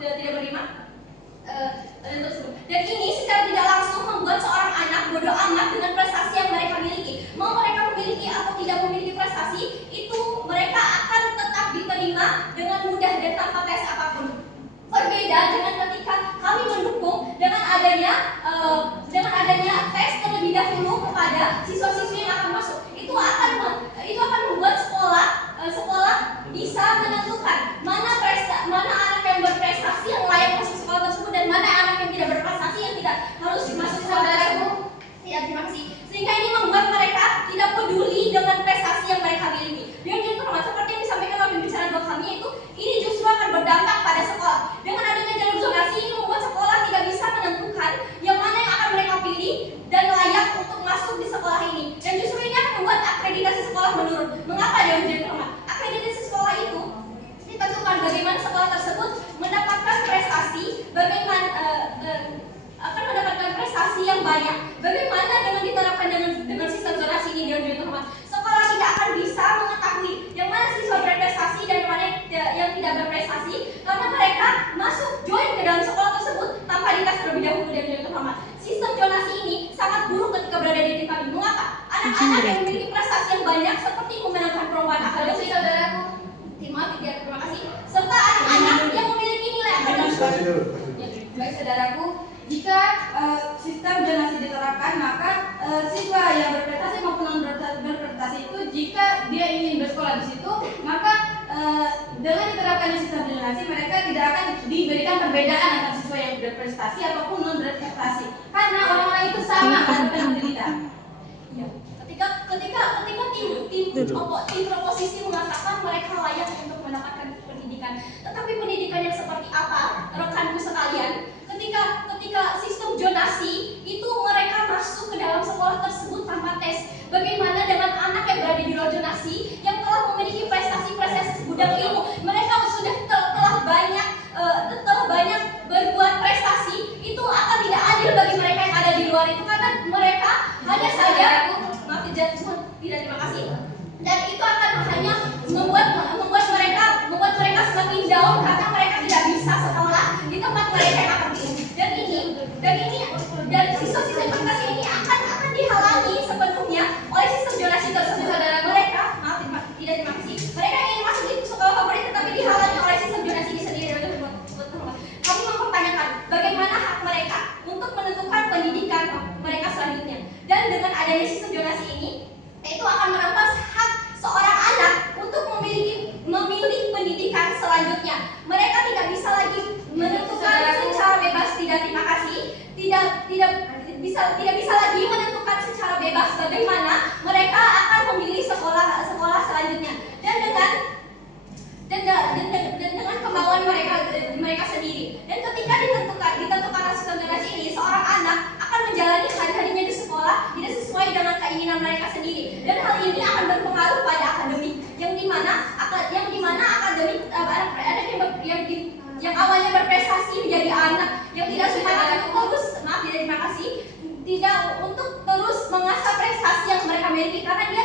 tidak menerima tersebut. Dan ini secara tidak langsung membuat seorang anak bodoh amat dengan prestasi yang mereka miliki. Mau mereka memiliki atau tidak memiliki prestasi, itu mereka akan tetap diterima dengan mudah dan tanpa tes apapun. Berbeda dengan ketika kami mendukung dengan adanya tes terlebih dahulu kepada siswa-siswi yang akan masuk. Itu akan membuat sekolah bisa menentukan mana anak yang berprestasi yang layak masuk sekolah tersebut dan mana anak yang tidak berprestasi yang tidak harus masuk sekolah tersebut. Ya, terima kasih. Sehingga ini membuat mereka tidak peduli dengan prestasi yang mereka miliki. Dan juga seperti yang disampaikan oleh pembicara dua kami, itu ini justru akan berdampak pada sekolah. Dengan adanya jalur zonasi ini membuat sekolah tidak bisa menentukan yang mana yang akan mereka pilih dan layak untuk masuk di sekolah ini. Dan justru ini akan membuat akreditasi sekolah menurun. Mengapa dia menjadi lemah? Akreditasi sekolah itu ditentukan bagaimana sekolah tersebut mendapatkan prestasi, bagaimana akan mendapatkan prestasi yang banyak. Bagaimana dengan diterapkan dengan sistem zonasi ini dia menjadi lemah? Sekolah tidak akan bisa mengetahui yang mana siswa berprestasi dan yang mana yang tidak berprestasi karena mereka masuk join ke dalam sekolah tersebut tanpa dites terlebih dahulu dan menjadi lemah. Sistem zonasi ini sangat buruk ketika berada di diri kami. Mengapa? Anak-anak yang memiliki prestasi yang banyak seperti memenangkan perlombaan akademik, saudaraku, terima kasih, serta anak-anak yang memiliki nilai akademik. Baik saudaraku, jika sistem zonasi diterapkan, maka siswa yang berprestasi maupun non berprestasi itu jika dia ingin bersekolah di situ, maka dengan diterapkannya sistem zonasi mereka tidak akan diberikan perbedaan antara siswa yang berprestasi ataupun non berprestasi karena orang-orang itu sama tanpa menderita. Ya. Ketika tim proposisi mengatakan mereka layak untuk mendapatkan pendidikan, tetapi pendidikan yang seperti apa, rekanku sekalian? Ketika sistem zonasi itu mereka masuk ke dalam sekolah tersebut tanpa tes. Bagaimana dengan anak yang berada di luar zonasi yang telah memiliki prestasi sebidang ilmu? Mereka sudah telah banyak berbuat prestasi. Itu akan tidak adil bagi mereka yang ada di luar itu karena mereka hanya saja tidak terima kasih. Dan itu akan hanya membuat mereka semakin down karena mereka tidak bisa sekolah di tempat mereka yang akan pilih. Dan siswa-siswa prestasi ini akan dihalangi sepenuhnya oleh sistem zonasi tersebut. Saudara mereka, tidak terima kasih. Mereka ingin masuk di sekolah favorit tetapi dihalangi oleh sistem zonasi ini sendiri. Kami mempertanyakan bagaimana hak mereka untuk menentukan pendidikan mereka selanjutnya. Dan dengan adanya sistem zonasi ini, itu akan merampas hak seorang anak untuk memilih pendidikan selanjutnya. Mereka tidak bisa lagi menentukan secara bebas, tidak terima kasih, tidak bisa lagi menentukan secara bebas bagaimana mereka akan memilih sekolah selanjutnya. Dan dengan kemauan mereka sendiri. Dan ketika ditentukan sistem zonasi ini, seorang anak akan menjalani hari-harinya di sekolah tidak sesuai dengan keinginan mereka sendiri. Dan hal ini akan berpengaruh pada akademik, yang dimana akademik anak yang awalnya berprestasi menjadi anak yang tidak semangat untuk terus terima kasih, tidak untuk terus mengasah prestasi yang mereka miliki karena dia